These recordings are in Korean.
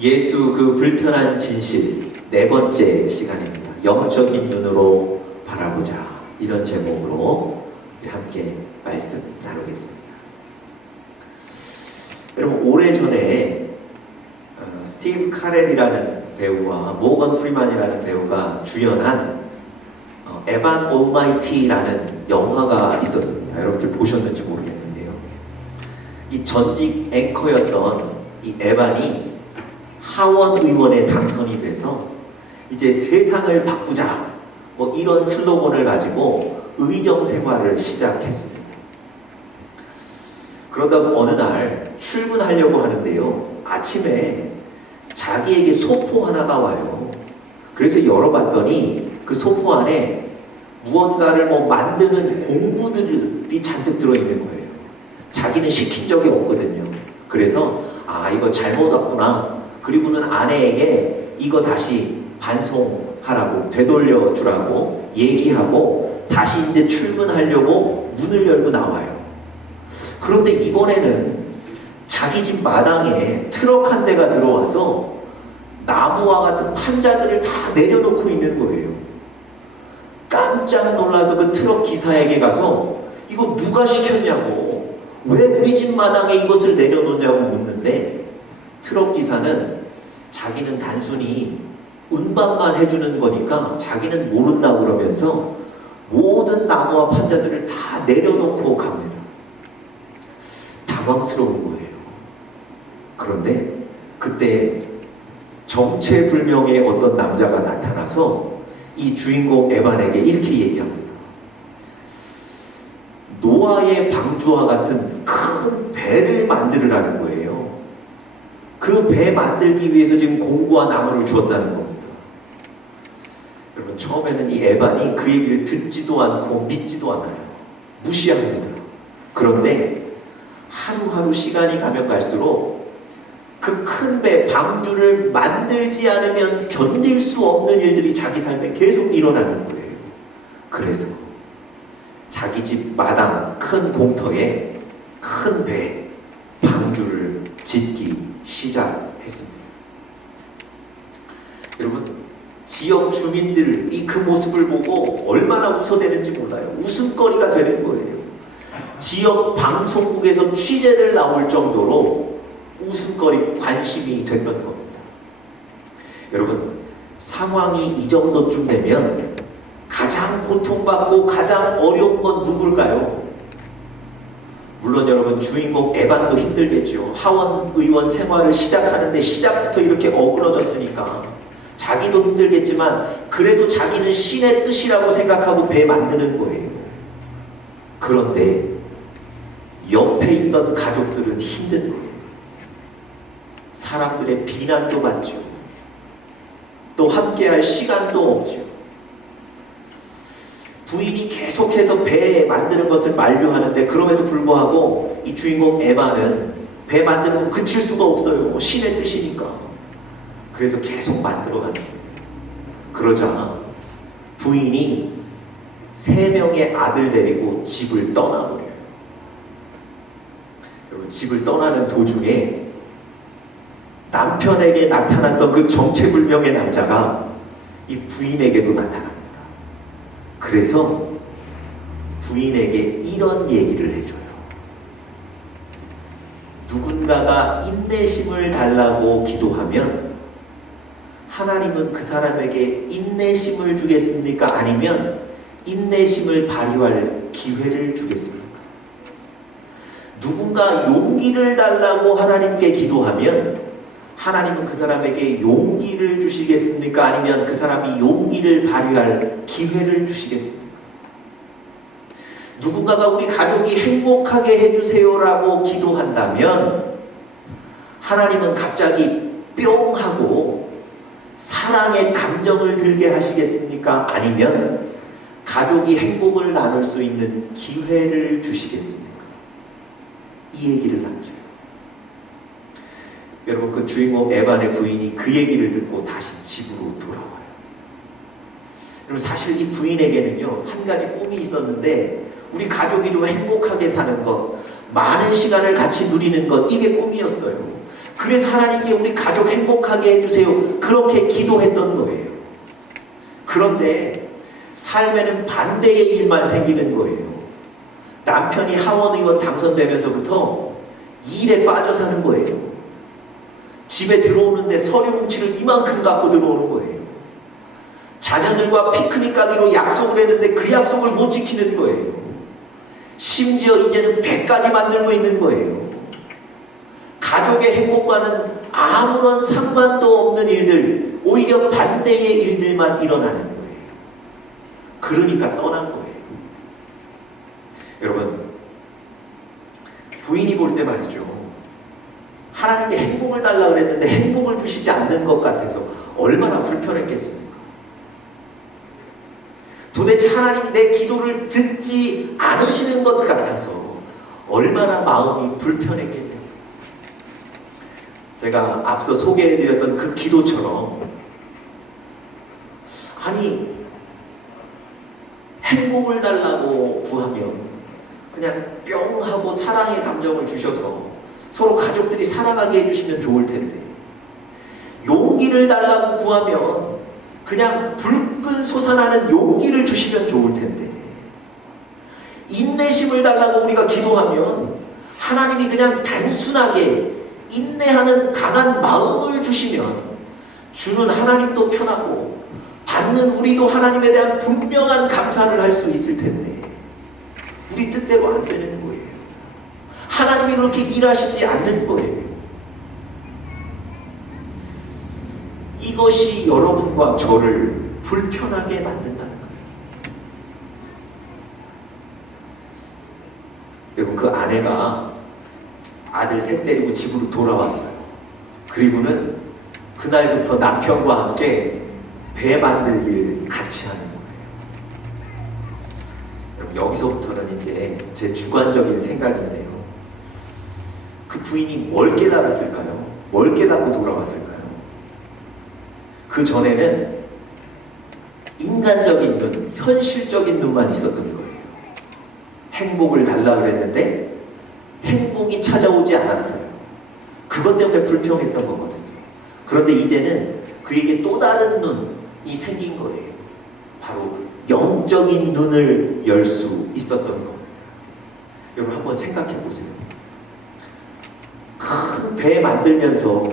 예수 그 불편한 진실 네 번째 시간입니다. 영적인 눈으로 바라보자, 이런 제목으로 함께 말씀 나누겠습니다. 여러분, 오래전에 스티브 카렐이라는 배우와 모건 프리만이라는 배우가 주연한 에반 올마이티라는 영화가 있었습니다. 여러분들 보셨는지 모르겠는데요, 이 전직 앵커였던 이 에반이 하원 의원에 당선이 돼서 이제 세상을 바꾸자, 뭐 이런 슬로건을 가지고 의정 생활을 시작했습니다. 그러다 어느 날 출근하려고 하는데요, 아침에 자기에게 소포 하나가 와요. 그래서 열어봤더니 그 소포 안에 무언가를 만드는 공구들이 잔뜩 들어있는 거예요. 자기는 시킨 적이 없거든요. 그래서 이거 잘못 왔구나. 그리고는 아내에게 이거 다시 반송하라고, 되돌려 주라고 얘기하고 다시 이제 출근하려고 문을 열고 나와요. 그런데 이번에는 자기 집 마당에 트럭 한 대가 들어와서 나무와 같은 판자들을 다 내려놓고 있는 거예요. 깜짝 놀라서 그 트럭 기사에게 가서 이거 누가 시켰냐고, 왜 우리 집 마당에 이것을 내려놓냐고 묻는데, 트럭 기사는 자기는 단순히 운반만 해주는 거니까 자기는 모른다 그러면서 모든 나무와 판자들을 다 내려놓고 갑니다. 당황스러운 거예요. 그런데 그때 정체불명의 어떤 남자가 나타나서 이 주인공 에반에게 이렇게 얘기합니다. 노아의 방주와 같은 큰 배를 만들으라는 거예요. 그 배 만들기 위해서 지금 공구와 나무를 주었다는 겁니다. 여러분, 처음에는 이 에반이 그 얘기를 듣지도 않고 믿지도 않아요. 무시합니다. 그런데 하루하루 시간이 가면 갈수록 그 큰 배, 방주를 만들지 않으면 견딜 수 없는 일들이 자기 삶에 계속 일어나는 거예요. 그래서 자기 집 마당 큰 공터에 큰 배, 방주를 짓기 시작했습니다. 여러분, 지역 주민들이 그 모습을 보고 얼마나 웃어대는지 몰라요. 웃음거리가 되는 거예요. 지역 방송국에서 취재를 나올 정도로 웃음거리, 관심이 됐던 겁니다. 여러분, 상황이 이 정도쯤 되면 가장 고통받고 가장 어려운 건 누굴까요? 물론 여러분, 주인공 에반도 힘들겠죠. 하원 의원 생활을 시작하는데 시작부터 이렇게 어그러졌으니까 자기도 힘들겠지만, 그래도 자기는 신의 뜻이라고 생각하고 배 만드는 거예요. 그런데 옆에 있던 가족들은 힘든 거예요. 사람들의 비난도 받죠. 또 함께할 시간도 없죠. 부인이 계속해서 배 만드는 것을 만류하는데, 그럼에도 불구하고 이 주인공 에반은 배 만드는 거 그칠 수가 없어요. 신의 뜻이니까. 그래서 계속 만들어가는 거예요. 그러자 부인이 3명의 아들 데리고 집을 떠나버려요. 여러분, 집을 떠나는 도중에 남편에게 나타났던 그 정체불명의 남자가 이 부인에게도 나타납니다. 그래서 부인에게 이런 얘기를 해줘요. 누군가가 인내심을 달라고 기도하면 하나님은 그 사람에게 인내심을 주겠습니까? 아니면 인내심을 발휘할 기회를 주겠습니까? 누군가 용기를 달라고 하나님께 기도하면 하나님은 그 사람에게 용기를 주시겠습니까? 아니면 그 사람이 용기를 발휘할 기회를 주시겠습니까? 누군가가 우리 가족이 행복하게 해주세요라고 기도한다면 하나님은 갑자기 뿅 하고 사랑의 감정을 들게 하시겠습니까? 아니면 가족이 행복을 나눌 수 있는 기회를 주시겠습니까? 이 얘기를 하죠. 여러분, 그 주인공 에반의 부인이 그 얘기를 듣고 다시 집으로 돌아와요. 여러분, 사실 이 부인에게는요, 한 가지 꿈이 있었는데, 우리 가족이 좀 행복하게 사는 것, 많은 시간을 같이 누리는 것, 이게 꿈이었어요. 그래서 하나님께 우리 가족 행복하게 해주세요. 그렇게 기도했던 거예요. 그런데 삶에는 반대의 일만 생기는 거예요. 남편이 하원의원 당선되면서부터 일에 빠져 사는 거예요. 집에 들어오는데 서류 뭉치를 이만큼 갖고 들어오는 거예요. 자녀들과 피크닉 가기로 약속을 했는데 그 약속을 못 지키는 거예요. 심지어 이제는 배까지 만들고 있는 거예요. 가족의 행복과는 아무런 상관도 없는 일들, 오히려 반대의 일들만 일어나는 거예요. 그러니까 떠난 거예요. 여러분, 부인이 볼 때 말이죠. 하나님께 행복을 달라고 그랬는데 행복을 주시지 않는 것 같아서 얼마나 불편했겠습니까? 도대체 하나님이 내 기도를 듣지 않으시는 것 같아서 얼마나 마음이 불편했겠냐고. 제가 앞서 소개해드렸던 그 기도처럼, 아니 행복을 달라고 구하면 그냥 뿅 하고 사랑의 감정을 주셔서 서로 가족들이 살아가게 해주시면 좋을 텐데, 용기를 달라고 구하면 그냥 불끈 솟아나는 용기를 주시면 좋을 텐데, 인내심을 달라고 우리가 기도하면 하나님이 그냥 단순하게 인내하는 강한 마음을 주시면 주는 하나님도 편하고 받는 우리도 하나님에 대한 분명한 감사를 할 수 있을 텐데, 우리 뜻대로 안 되는 거예요. 하나님이 그렇게 일하시지 않는 거예요. 이것이 여러분과 저를 불편하게 만든다는 거예요. 여러분, 그 아내가 아들 셋 데리고 집으로 돌아왔어요. 그리고는 그날부터 남편과 함께 배 만들 일 같이 하는 거예요. 여러분, 여기서부터는 이제 제 주관적인 생각인데요. 그 부인이 뭘 깨달았을까요? 뭘 깨닫고 돌아왔을까요? 그 전에는 인간적인 눈, 현실적인 눈만 있었던 거예요. 행복을 달라고 그랬는데 행복이 찾아오지 않았어요. 그것 때문에 불평했던 거거든요. 그런데 이제는 그에게 또 다른 눈이 생긴 거예요. 바로 영적인 눈을 열 수 있었던 겁니다. 여러분, 한번 생각해 보세요. 큰 배 만들면서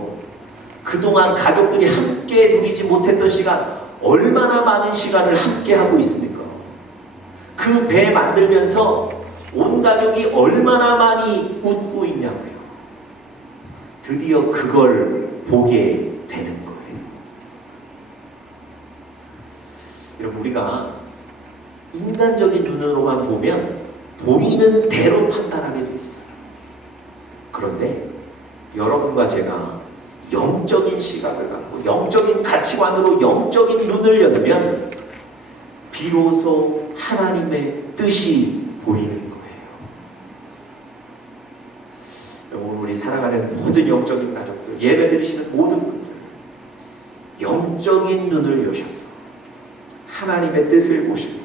그동안 가족들이 함께 누리지 못했던 시간, 얼마나 많은 시간을 함께 하고 있습니까? 그 배 만들면서 온 가족이 얼마나 많이 웃고 있냐고요. 드디어 그걸 보게 되는 거예요. 여러분, 우리가 인간적인 눈으로만 보면 보이는 대로 판단하게 되어 있어요. 그런데 여러분과 제가 영적인 시각을 갖고 영적인 가치관으로 영적인 눈을 열면 비로소 하나님의 뜻이 보이는 거예요. 오늘 우리 살아가는 모든 영적인 가족들, 예배 드리시는 모든 분들, 영적인 눈을 여셔서 하나님의 뜻을 보시고,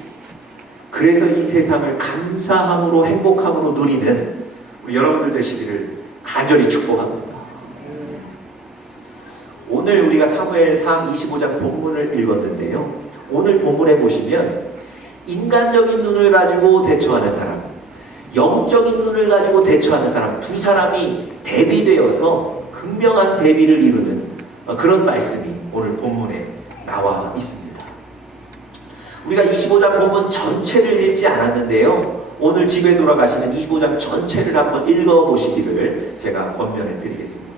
그래서 이 세상을 감사함으로 행복함으로 누리는 우리 여러분들 되시기를 간절히 축복합니다. 오늘 우리가 사무엘상 25장 본문을 읽었는데요. 오늘 본문에 보시면 인간적인 눈을 가지고 대처하는 사람, 영적인 눈을 가지고 대처하는 사람, 두 사람이 대비되어서 극명한 대비를 이루는 그런 말씀이 오늘 본문에 나와 있습니다. 우리가 25장 본문 전체를 읽지 않았는데요. 오늘 집에 돌아가시는 25장 전체를 한번 읽어보시기를 제가 권면해 드리겠습니다.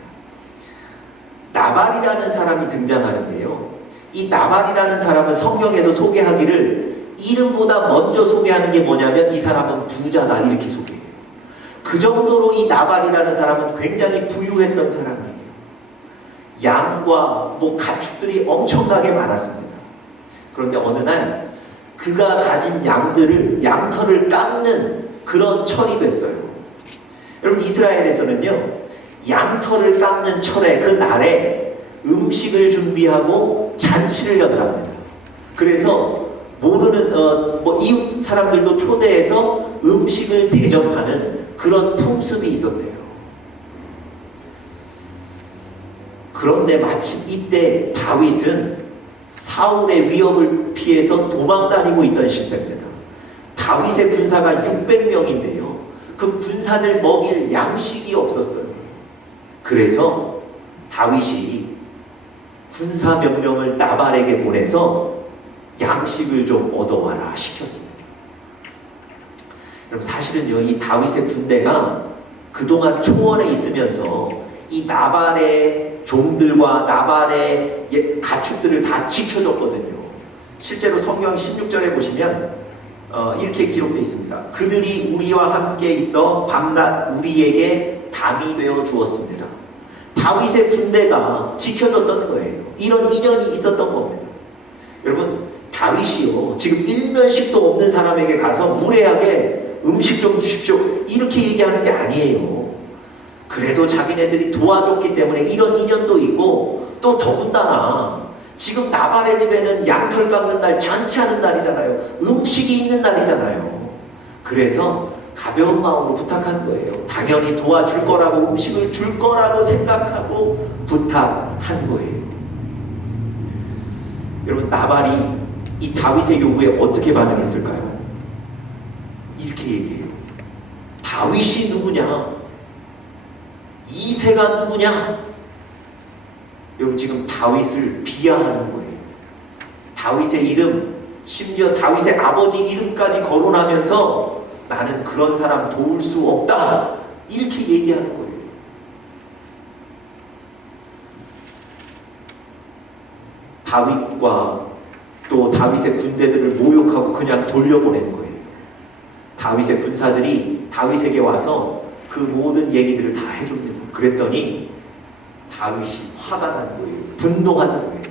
나발이라는 사람이 등장하는데요. 이 나발이라는 사람은 성경에서 소개하기를 이름보다 먼저 소개하는 게 뭐냐면 이 사람은 부자다, 이렇게 소개해요. 그 정도로 이 나발이라는 사람은 굉장히 부유했던 사람이에요. 양과 가축들이 엄청나게 많았습니다. 그런데 어느 날 그가 가진 양털을 깎는 그런 철이 됐어요. 여러분, 이스라엘에서는요, 양털을 깎는 철에 그 날에 음식을 준비하고 잔치를 연답니다. 그래서 모르는 이웃 사람들도 초대해서 음식을 대접하는 그런 풍습이 있었대요. 그런데 마침 이때 다윗은 사울의 위협을 피해서 도망다니고 있던 시절입니다. 다윗의 군사가 600명인데요. 그 군사들 먹일 양식이 없었어요. 그래서 다윗이 군사 명령을 나발에게 보내서 양식을 좀 얻어와라 시켰습니다. 그럼 사실은요, 이 다윗의 군대가 그동안 초원에 있으면서 이 나발의 종들과 나발의 가축들을 다 지켜줬거든요. 실제로 성경 16절에 보시면 이렇게 기록되어 있습니다. 그들이 우리와 함께 있어 밤낮 우리에게 담이 되어 주었습니다. 다윗의 군대가 지켜줬던 거예요. 이런 인연이 있었던 겁니다. 여러분, 다윗이요, 지금 일면식도 없는 사람에게 가서 무례하게 음식 좀 주십시오 이렇게 얘기하는 게 아니에요. 그래도 자기네들이 도와줬기 때문에 이런 인연도 있고, 또 더군다나 지금 나발의 집에는 양털 깎는 날, 잔치하는 날이잖아요. 음식이 있는 날이잖아요. 그래서 가벼운 마음으로 부탁한 거예요. 당연히 도와줄 거라고, 음식을 줄 거라고 생각하고 부탁한 거예요. 여러분, 나발이 이 다윗의 요구에 어떻게 반응했을까요? 이렇게 얘기해요. 다윗이 누구냐? 이새가 누구냐? 여러분, 지금 다윗을 비하하는 거예요. 다윗의 이름, 심지어 다윗의 아버지 이름까지 거론하면서 나는 그런 사람 도울 수 없다 이렇게 얘기하는 거예요. 다윗과 또 다윗의 군대들을 모욕하고 그냥 돌려보낸 거예요. 다윗의 군사들이 다윗에게 와서 그 모든 얘기들을 다 해줍니다. 그랬더니 다윗이 화가 난 거예요. 분노하는 거예요.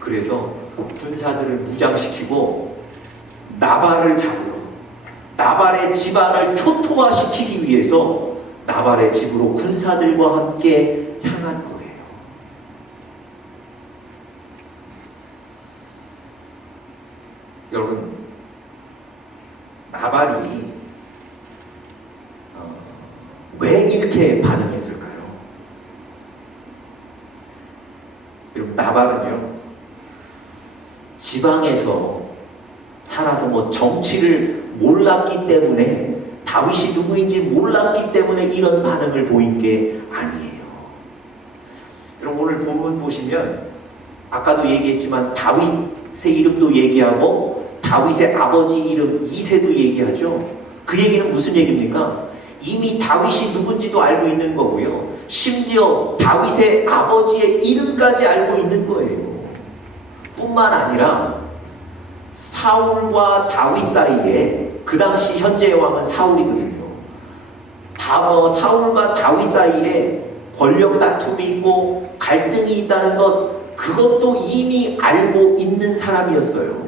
그래서 군사들을 무장시키고 나발을 잡으러, 나발의 집안을 초토화시키기 위해서 나발의 집으로 군사들과 함께 향한 거예요. 여러분, 나발이 왜 이렇게 반응했을까요? 여러분, 나발은요, 지방에서 살아서 뭐 정치를 몰랐기 때문에, 다윗이 누구인지 몰랐기 때문에 이런 반응을 보인 게 아니에요. 여러분, 오늘 본문 보시면 아까도 얘기했지만 다윗의 이름도 얘기하고 다윗의 아버지 이름 이새도 얘기하죠. 그 얘기는 무슨 얘기입니까? 이미 다윗이 누군지도 알고 있는 거고요. 심지어 다윗의 아버지의 이름까지 알고 있는 거예요. 뿐만 아니라 사울과 다윗 사이에, 그 당시 현재의 왕은 사울이거든요. 사울과 다윗 사이에 권력 다툼이 있고 갈등이 있다는 것, 그것도 이미 알고 있는 사람이었어요.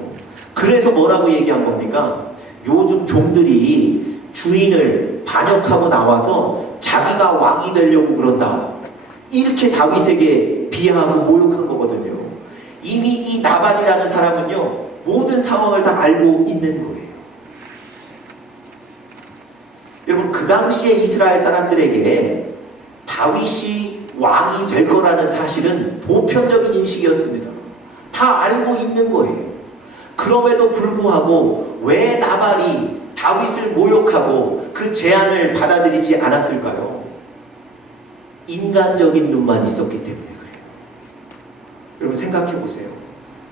그래서 뭐라고 얘기한 겁니까? 요즘 종들이 주인을 반역하고 나와서 자기가 왕이 되려고 그런다, 이렇게 다윗에게 비하하고 모욕한 거거든요. 이미 이 나발이라는 사람은요, 모든 상황을 다 알고 있는 거예요. 여러분, 그 당시에 이스라엘 사람들에게 다윗이 왕이 될 거라는 사실은 보편적인 인식이었습니다. 다 알고 있는 거예요. 그럼에도 불구하고 왜 나발이 다윗을 모욕하고 그 제안을 받아들이지 않았을까요? 인간적인 눈만 있었기 때문에 그래요. 여러분, 생각해 보세요.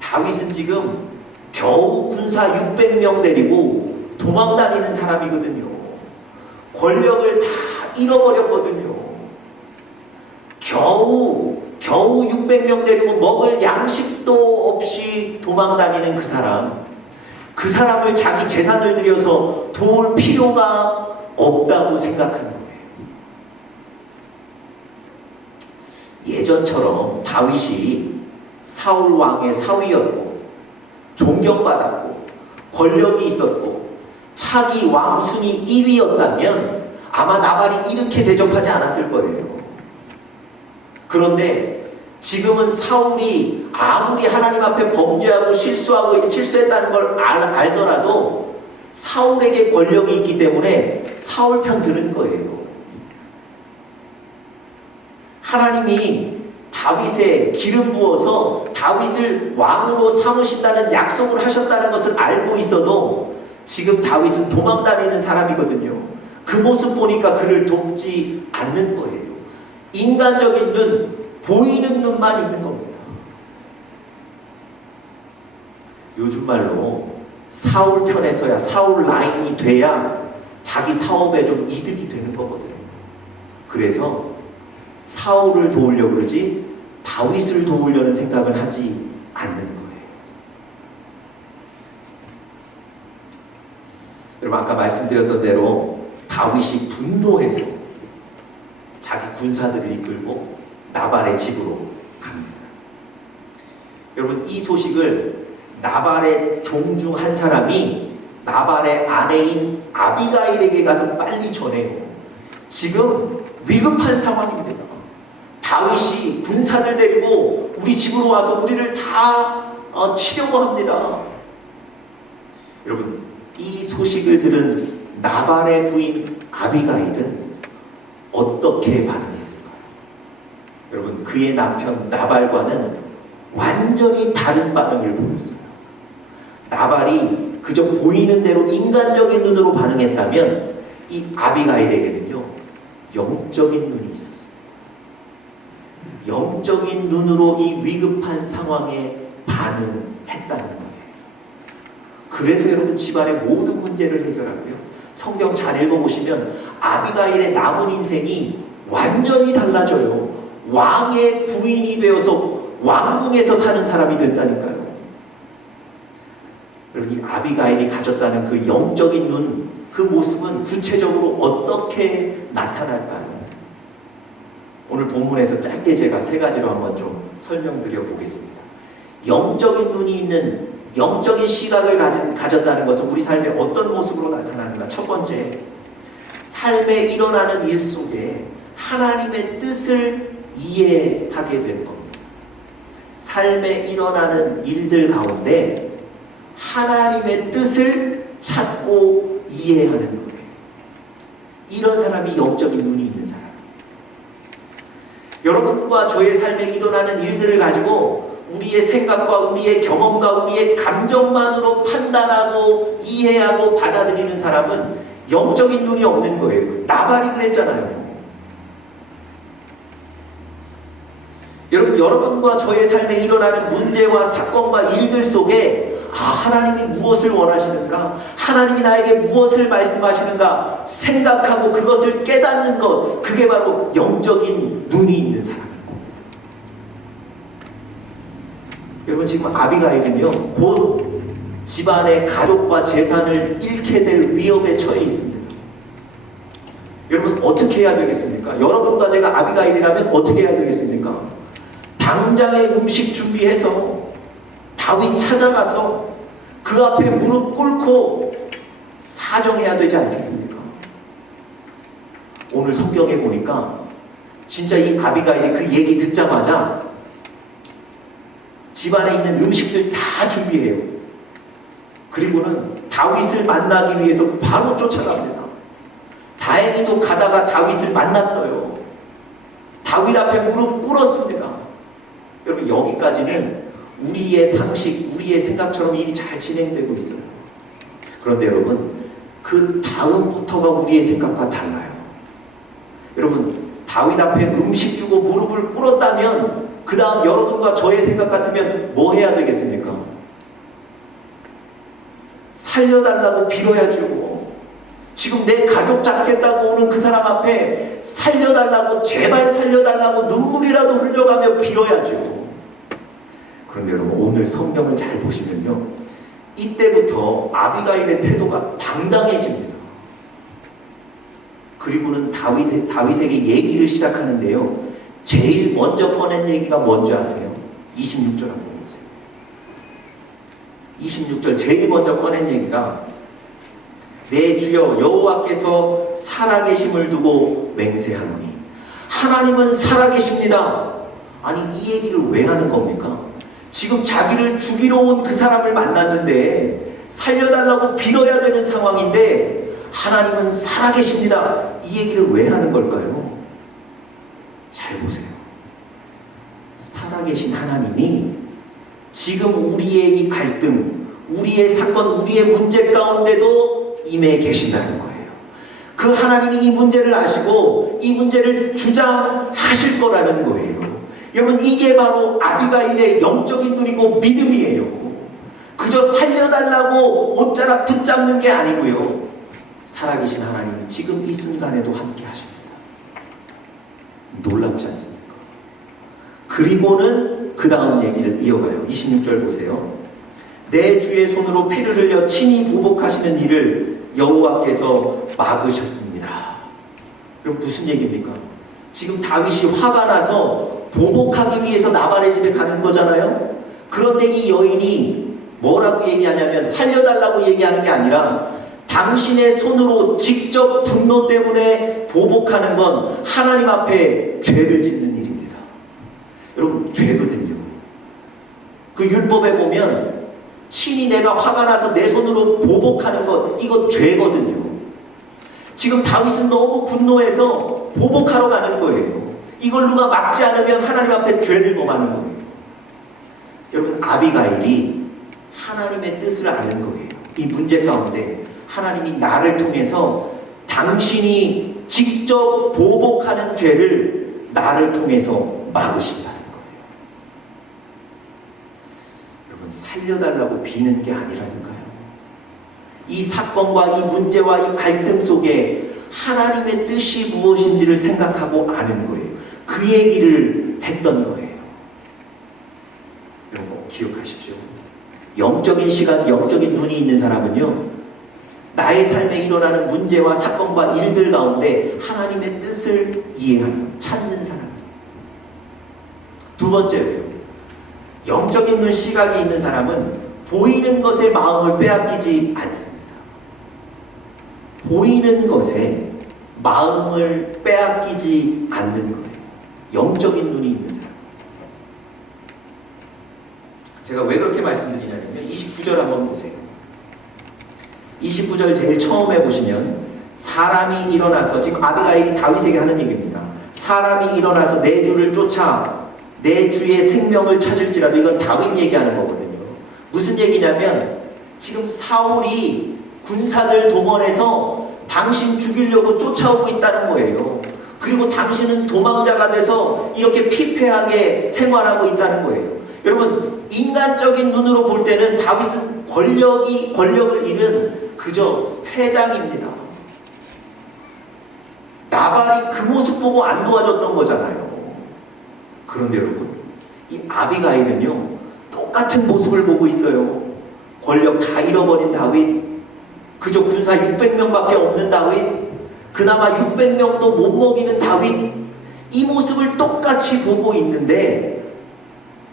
다윗은 지금 겨우 군사 600명 데리고 도망다니는 사람이거든요. 권력을 다 잃어버렸거든요. 겨우 600명 데리고 먹을 양식도 없이 도망다니는 그 사람을 자기 재산을 들여서 도울 필요가 없다고 생각하는 거예요. 예전처럼 다윗이 사울 왕의 사위였고 존경받았고 권력이 있었고 차기 왕순위 1위였다면 아마 나발이 이렇게 대접하지 않았을 거예요. 그런데 지금은 사울이 아무리 하나님 앞에 범죄하고 실수했다는 걸 알더라도 사울에게 권력이 있기 때문에 사울 편 들은 거예요. 하나님이 다윗에 기름 부어서 다윗을 왕으로 삼으신다는 약속을 하셨다는 것을 알고 있어도 지금 다윗은 도망다니는 사람이거든요. 그 모습 보니까 그를 돕지 않는 거예요. 인간적인 눈, 보이는 눈만 있는 겁니다. 요즘 말로 사울 편에서야, 사울 라인이 돼야 자기 사업에 좀 이득이 되는 거거든요. 그래서 사울을 도우려고 그러지 다윗을 도우려는 생각을 하지 않는 거예요. 여러분, 아까 말씀드렸던 대로 다윗이 분노해서 자기 군사들을 이끌고 나발의 집으로 갑니다. 여러분, 이 소식을 나발의 종 중 한 사람이 나발의 아내인 아비가일에게 가서 빨리 전해요. 지금 위급한 상황입니다. 다윗이 군사들 데리고 우리 집으로 와서 우리를 다 치려고 합니다. 여러분, 이 소식을 들은 나발의 부인 아비가일은 어떻게 반응했을까요? 여러분, 그의 남편 나발과는 완전히 다른 반응을 보였어요. 나발이 그저 보이는 대로 인간적인 눈으로 반응했다면 이 아비가일에게는요, 영적인 눈이 있었어요. 영적인 눈으로 이 위급한 상황에 반응했다는 거예요. 그래서 여러분, 집안의 모든 문제를 해결하고요, 성경 잘 읽어보시면 아비가일의 남은 인생이 완전히 달라져요. 왕의 부인이 되어서 왕궁에서 사는 사람이 된다니까요. 여러분, 이 아비가일이 가졌다는 그 영적인 눈, 그 모습은 구체적으로 어떻게 나타날까요? 오늘 본문에서 짧게 제가 세 가지로 한번 좀 설명드려 보겠습니다. 영적인 눈이 있는, 영적인 시각을 가졌다는 것은 우리 삶에 어떤 모습으로 나타나는가? 첫 번째, 삶에 일어나는 일 속에 하나님의 뜻을 이해하게 된 겁니다. 삶에 일어나는 일들 가운데 하나님의 뜻을 찾고 이해하는 거예요. 이런 사람이 영적인 눈이 있는 사람. 여러분과 저의 삶에 일어나는 일들을 가지고 우리의 생각과 우리의 경험과 우리의 감정만으로 판단하고 이해하고 받아들이는 사람은 영적인 눈이 없는 거예요. 나발이 그랬잖아요. 여러분과 저의 삶에 일어나는 문제와 사건과 일들 속에 하나님이 무엇을 원하시는가? 하나님이 나에게 무엇을 말씀하시는가? 생각하고 그것을 깨닫는 것, 그게 바로 영적인 눈이 있는 사람입니다. 여러분, 지금 아비가일은요, 곧 집안의 가족과 재산을 잃게 될 위험에 처해 있습니다. 여러분, 어떻게 해야 되겠습니까? 여러분과 제가 아비가일이라면 어떻게 해야 되겠습니까? 당장에 음식 준비해서 다윗 찾아가서 그 앞에 무릎 꿇고 사정해야 되지 않겠습니까? 오늘 성경에 보니까 진짜 이 아비가일이 그 얘기 듣자마자 집안에 있는 음식들 다 준비해요. 그리고는 다윗을 만나기 위해서 바로 쫓아갑니다. 다행히도 가다가 다윗을 만났어요. 다윗 앞에 무릎 꿇었습니다. 여러분, 여기까지는 우리의 상식, 우리의 생각처럼 일이 잘 진행되고 있어요. 그런데 여러분, 그 다음부터가 우리의 생각과 달라요. 여러분, 다윗 앞에 음식 주고 무릎을 꿇었다면 그 다음 여러분과 저의 생각 같으면 뭐 해야 되겠습니까? 살려달라고 빌어야죠. 지금 내 가족 잡겠다고 오는 그 사람 앞에 살려달라고, 제발 살려달라고 눈물이라도 흘려가며 빌어야죠. 그런데 여러분, 오늘 성경을 잘 보시면요, 이때부터 아비가일의 태도가 당당해집니다. 그리고는 다윗에게 얘기를 시작하는데요, 제일 먼저 꺼낸 얘기가 뭔지 아세요? 26절 한번 보세요. 26절 제일 먼저 꺼낸 얘기가, 내 주여 여호와께서 살아계심을 두고 맹세하노니. 하나님은 살아계십니다. 아니, 이 얘기를 왜 하는 겁니까? 지금 자기를 죽이러 온 그 사람을 만났는데 살려달라고 빌어야 되는 상황인데 하나님은 살아계십니다. 이 얘기를 왜 하는 걸까요? 잘 보세요. 살아계신 하나님이 지금 우리의 이 갈등, 우리의 사건, 우리의 문제 가운데도 임해 계신다는 거예요. 그 하나님이 이 문제를 아시고 이 문제를 주장하실 거라는 거예요. 여러분, 이게 바로 아비가일의 영적인 눈이고 믿음이에요. 그저 살려달라고 옷자락 붙잡는 게 아니고요. 살아계신 하나님은 지금 이 순간에도 함께 하십니다. 놀랍지 않습니까? 그리고는 그 다음 얘기를 이어가요. 26절 보세요. 내 주의 손으로 피를 흘려 친히 보복하시는 일을 여호와께서 막으셨습니다. 그럼 무슨 얘기입니까? 지금 다윗이 화가 나서 보복하기 위해서 나발의 집에 가는 거잖아요. 그런데 이 여인이 뭐라고 얘기하냐면 살려달라고 얘기하는 게 아니라 당신의 손으로 직접 분노 때문에 보복하는 건 하나님 앞에 죄를 짓는 일입니다. 여러분, 죄거든요. 그 율법에 보면 친히 내가 화가 나서 내 손으로 보복하는 것, 이거 죄거든요. 지금 다윗은 너무 분노해서 보복하러 가는 거예요. 이걸 누가 막지 않으면 하나님 앞에 죄를 범하는 거예요. 여러분, 아비가일이 하나님의 뜻을 아는 거예요. 이 문제 가운데 하나님이 나를 통해서 당신이 직접 보복하는 죄를 나를 통해서 막으신다는 거예요. 여러분, 살려달라고 비는 게 아니라니까요. 이 사건과 이 문제와 이 갈등 속에 하나님의 뜻이 무엇인지를 생각하고 아는 거예요. 그 얘기를 했던 거예요. 여러분, 꼭 기억하십시오. 영적인 시각, 영적인 눈이 있는 사람은요, 나의 삶에 일어나는 문제와 사건과 일들 가운데 하나님의 뜻을 이해하는, 찾는 사람. 두 번째로요, 영적인 눈, 시각이 있는 사람은 보이는 것에 마음을 빼앗기지 않습니다. 보이는 것에 마음을 빼앗기지 않는 거예요. 영적인 눈이 있는 사람. 제가 왜 그렇게 말씀드리냐면 29절 한번 보세요. 29절 제일 처음에 보시면 사람이 일어나서, 지금 아비가일이 다윗에게 하는 얘기입니다. 사람이 일어나서 내 주를 쫓아 내 주의 생명을 찾을지라도, 이건 다윗 얘기하는 거거든요. 무슨 얘기냐면 지금 사울이 군사들 동원해서 당신 죽이려고 쫓아오고 있다는 거예요. 그리고 당신은 도망자가 돼서 이렇게 피폐하게 생활하고 있다는 거예요. 여러분, 인간적인 눈으로 볼 때는 다윗은 권력을 잃은 그저 패장입니다. 나발이 그 모습 보고 안 도와줬던 거잖아요. 그런데 여러분, 이 아비가일은요, 똑같은 모습을 보고 있어요. 권력 다 잃어버린 다윗, 그저 군사 600명밖에 없는 다윗, 그나마 600명도 못 먹이는 다윗, 이 모습을 똑같이 보고 있는데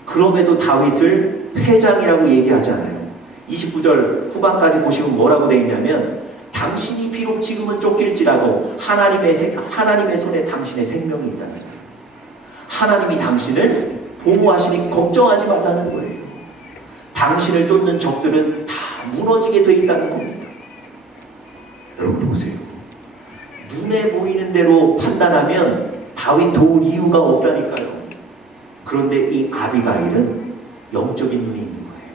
그럼에도 다윗을 패장이라고 얘기하잖아요. 29절 후반까지 보시면 뭐라고 되어 있냐면 당신이 비록 지금은 쫓길지라도 하나님의 손에 당신의 생명이 있다는 거예요. 하나님이 당신을 보호하시니 걱정하지 말라는 거예요. 당신을 쫓는 적들은 다 무너지게 되어 있다는 겁니다. 여러분 보세요. 눈에 보이는 대로 판단하면 다윗 도울 이유가 없다니까요. 그런데 이 아비가일은 영적인 눈이 있는 거예요.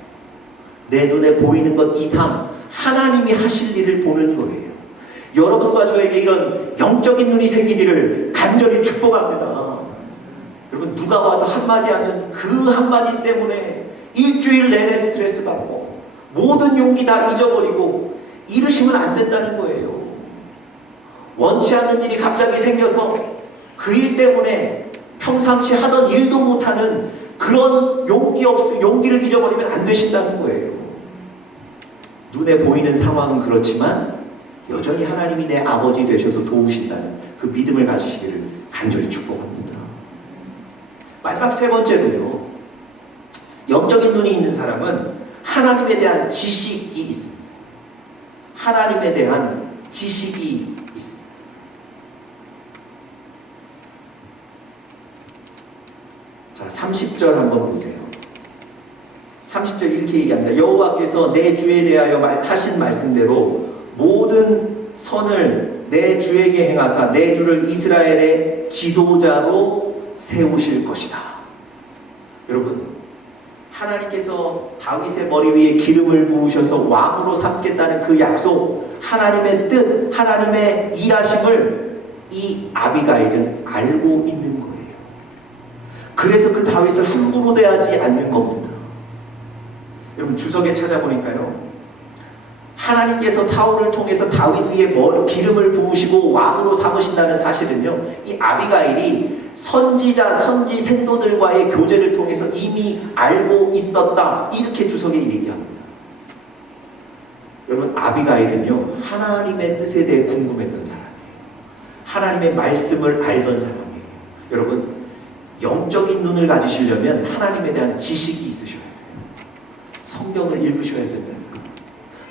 내 눈에 보이는 것 이상 하나님이 하실 일을 보는 거예요. 여러분과 저에게 이런 영적인 눈이 생기기를 간절히 축복합니다. 여러분, 누가 와서 한마디 하면 그 한마디 때문에 일주일 내내 스트레스 받고 모든 용기 다 잊어버리고 이러시면 안 된다는 거예요. 원치 않는 일이 갑자기 생겨서 그 일 때문에 평상시 하던 일도 못하는 그런 용기를 잊어버리면 안 되신다는 거예요. 눈에 보이는 상황은 그렇지만 여전히 하나님이 내 아버지 되셔서 도우신다는 그 믿음을 가지시기를 간절히 축복합니다. 마지막 세 번째로요, 영적인 눈이 있는 사람은 하나님에 대한 지식이 있습니다. 하나님에 대한 지식이 있습니다. 자, 30절 한번 보세요. 30절 이렇게 얘기합니다. 여호와께서 내 주에 대하여 하신 말씀대로 모든 선을 내 주에게 행하사 내 주를 이스라엘의 지도자로 세우실 것이다. 여러분, 하나님께서 다윗의 머리 위에 기름을 부으셔서 왕으로 삼겠다는 그 약속, 하나님의 뜻, 하나님의 일하심을 이 아비가일은 알고 있는 거예요. 그래서 그 다윗을 함부로 대하지 않는 겁니다. 여러분, 주석에 찾아보니까요, 하나님께서 사울을 통해서 다윗 위에 기름을 부으시고 왕으로 삼으신다는 사실은요, 이 아비가일이 선지자, 선지 생도들과의 교제를 통해서 이미 알고 있었다, 이렇게 주석에 얘기합니다. 여러분, 아비가일은요, 하나님의 뜻에 대해 궁금했던 사람이에요. 하나님의 말씀을 알던 사람이에요. 여러분, 영적인 눈을 가지시려면 하나님에 대한 지식이 있으셔야 돼요. 성경을 읽으셔야 된다는 거,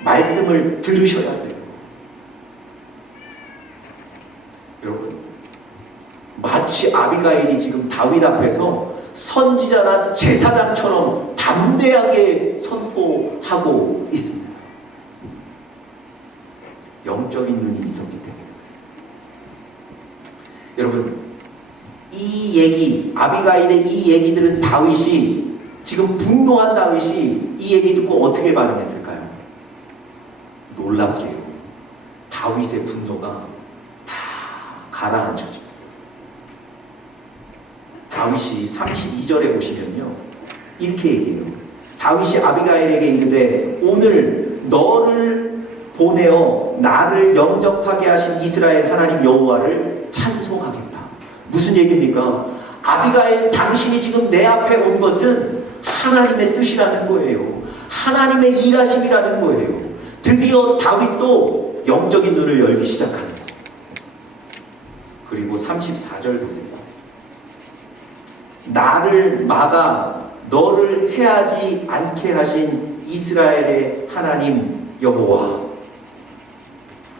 말씀을 들으셔야 돼요. 여러분, 마치 아비가일이 지금 다윗 앞에서 선지자나 제사장처럼 담대하게 선포하고 있습니다. 영적인 눈이 있었기 때문에. 여러분, 이 얘기, 아비가일의 이 얘기들은 다윗이, 지금 분노한 다윗이 이 얘기 듣고 어떻게 반응했을까요? 놀랍게요, 다윗의 분노가 다 가라앉혀집니다. 다윗이 32절에 보시면요, 이렇게 얘기해요. 다윗이 아비가일에게 이르되 오늘 너를 보내어 나를 영접하게 하신 이스라엘 하나님 여호와를 찬송하겠다. 무슨 얘기입니까? 아비가일, 당신이 지금 내 앞에 온 것은 하나님의 뜻이라는 거예요. 하나님의 일하심이라는 거예요. 드디어 다윗도 영적인 눈을 열기 시작합니다. 그리고 34절 보세요. 나를 막아 너를 해하지 않게 하신 이스라엘의 하나님 여호와,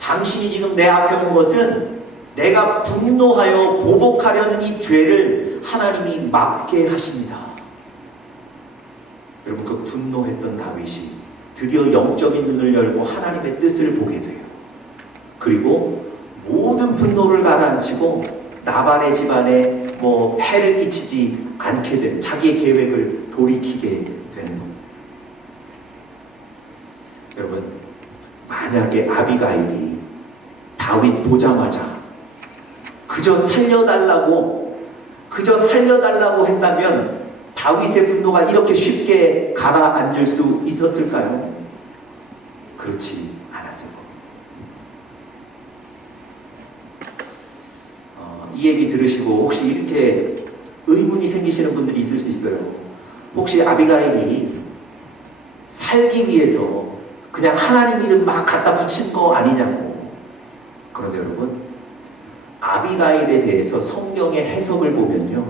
당신이 지금 내 앞에 온 것은 내가 분노하여 보복하려는 이 죄를 하나님이 막게 하십니다. 여러분, 그 분노했던 다윗이 드디어 영적인 눈을 열고 하나님의 뜻을 보게 돼요. 그리고 모든 분노를 가라앉히고 나발의 집안에 해를 끼치지 않게 된, 자기의 계획을 돌이키게 되는 겁니다. 여러분, 만약에 아비가일이 다윗 보자마자 그저 살려달라고 했다면 다윗의 분노가 이렇게 쉽게 가라앉을 수 있었을까요? 그렇지 않았을 겁니다. 이 얘기 들으시고 혹시 이렇게 의문이 생기시는 분들이 있을 수 있어요. 혹시 아비가일이 살기 위해서 그냥 하나님 이름 막 갖다 붙인 거 아니냐고. 그런데 여러분, 아비가일에 대해서 성경의 해석을 보면요,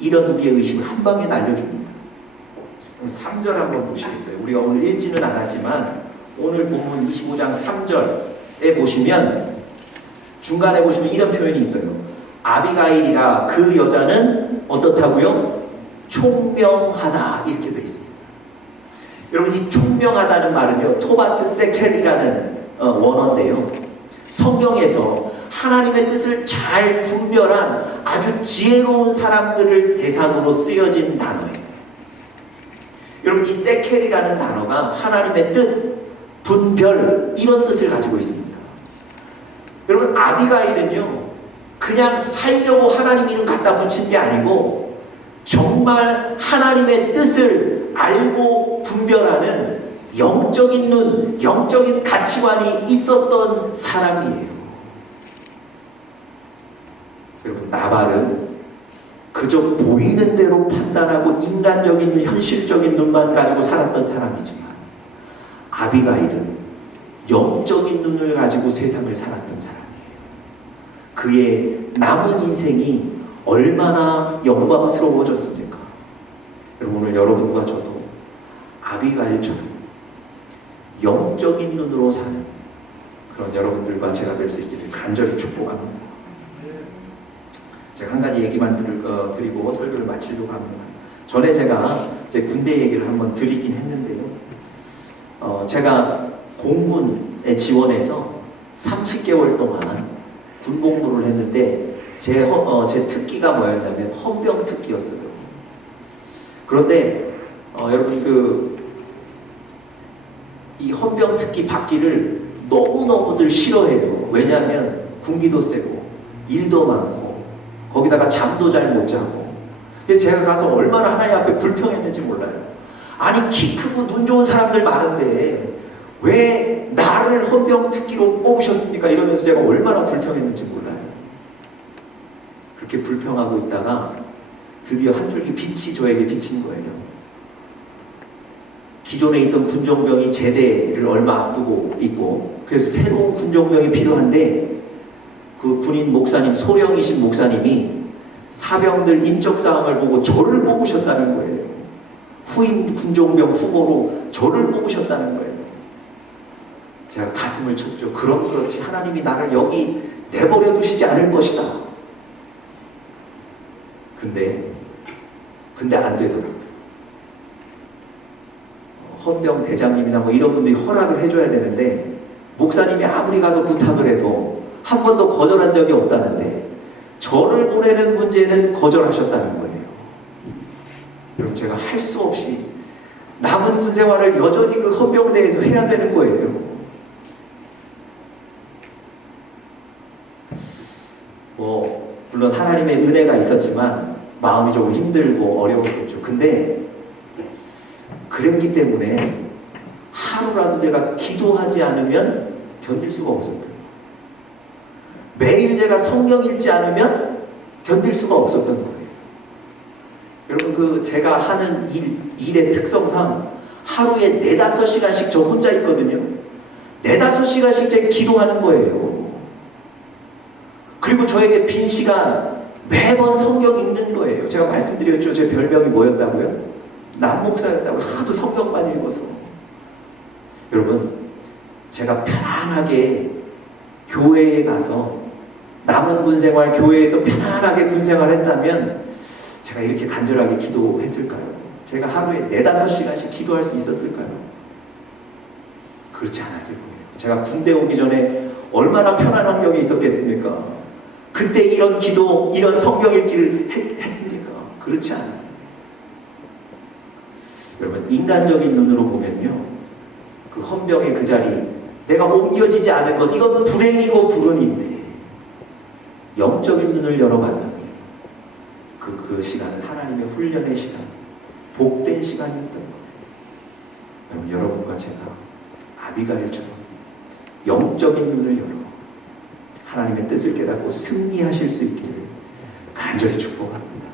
이런 우리의 의심을 한 방에 날려줍니다. 3절 한번 보시겠어요? 우리가 오늘 읽지는 않았지만 오늘 본문 25장 3절에 보시면, 중간에 보시면 이런 표현이 있어요. 아비가일이라 그 여자는 어떻다고요? 총명하다, 이렇게 되어 있습니다. 여러분, 이 총명하다는 말은요, 토바트 세켈이라는 원어인데요, 성경에서 하나님의 뜻을 잘 분별한 아주 지혜로운 사람들을 대상으로 쓰여진 단어예요. 여러분, 이 세켈이라는 단어가 하나님의 뜻, 분별, 이런 뜻을 가지고 있습니다. 여러분, 아비가일은요, 그냥 살려고 하나님 이름 갖다 붙인 게 아니고 정말 하나님의 뜻을 알고 분별하는 영적인 눈, 영적인 가치관이 있었던 사람이에요. 여러분, 나발은 그저 보이는 대로 판단하고 인간적인 눈, 현실적인 눈만 가지고 살았던 사람이지만, 아비가일은 영적인 눈을 가지고 세상을 살았던 사람이에요. 그의 남은 인생이 얼마나 영광스러워졌습니까? 여러분, 오늘 여러분과 저도 아비가일처럼 영적인 눈으로 사는 그런 여러분들과 제가 될 수 있기를 간절히 축복합니다. 제가 한 가지 얘기만 드리고 설교를 마치려고 합니다. 전에 제가 제 군대 얘기를 한번 드리긴 했는데요. 제가 공군에 지원해서 30개월 동안 군복무를 했는데 제 특기가 뭐였냐면 헌병 특기였어요. 그런데 여러분 이 헌병특기 받기를 너무너무들 싫어해요. 왜냐하면 군기도 세고 일도 많고 거기다가 잠도 잘 못 자고. 근데 제가 가서 얼마나 하나님 앞에 불평했는지 몰라요. 아니 키 크고 눈 좋은 사람들 많은데 왜 나를 헌병특기로 뽑으셨습니까? 이러면서 제가 얼마나 불평했는지 몰라요. 그렇게 불평하고 있다가 드디어 한 줄기 빛이 저에게 비친 거예요. 기존에 있던 군종병이 제대를 얼마 앞두고 있고, 그래서 새로운 군종병이 필요한데 그 군인 목사님, 소령이신 목사님이 사병들 인적 사항을 보고 저를 뽑으셨다는 거예요. 후임 군종병 후보로 저를 뽑으셨다는 거예요. 제가 가슴을 쳤죠. 그럼 그렇지 하나님이 나를 여기 내버려 두시지 않을 것이다. 근데 안 되더라고요. 헌병 대장님이나 뭐 이런 분들이 허락을 해줘야 되는데 목사님이 아무리 가서 부탁을 해도 한 번도 거절한 적이 없다는데 저를 보내는 문제는 거절하셨다는 거예요. 여러분 제가 할 수 없이 남은 군 생활을 여전히 그 헌병대에서 해야 되는 거예요. 물론 하나님의 은혜가 있었지만 마음이 조금 힘들고 어려웠겠죠. 근데 그랬기 때문에 하루라도 제가 기도하지 않으면 견딜 수가 없었던 거예요. 매일 제가 성경 읽지 않으면 견딜 수가 없었던 거예요. 여러분 제가 하는 일의 특성상 하루에 4-5시간씩 저 혼자 있거든요. 4-5시간씩 제가 기도하는 거예요. 그리고 저에게 빈 시간 매번 성경 읽는 거예요. 제가 말씀드렸죠. 제 별명이 뭐였다고요? 남목사였다고요. 하도 성경만 읽어서. 여러분 제가 편안하게 교회에 가서 남은 군생활 교회에서 편안하게 군생활 했다면 제가 이렇게 간절하게 기도했을까요? 제가 하루에 4-5시간씩 기도할 수 있었을까요? 그렇지 않았을 거예요. 제가 군대 오기 전에 얼마나 편한 환경에 있었겠습니까? 그때 이런 기도, 이런 성경 읽기를 했습니까? 그렇지 않아요. 여러분 인간적인 눈으로 보면요, 그 헌병의 그 자리, 내가 옮겨지지 않은 것, 이건 불행이고 불운인데 영적인 눈을 열어봤더니 그 시간은 하나님의 훈련의 시간, 복된 시간이었던 거예요. 여러분과 제가 아비가일처럼 영적인 눈을 열어 하나님의 뜻을 깨닫고 승리하실 수 있기를 간절히 축복합니다.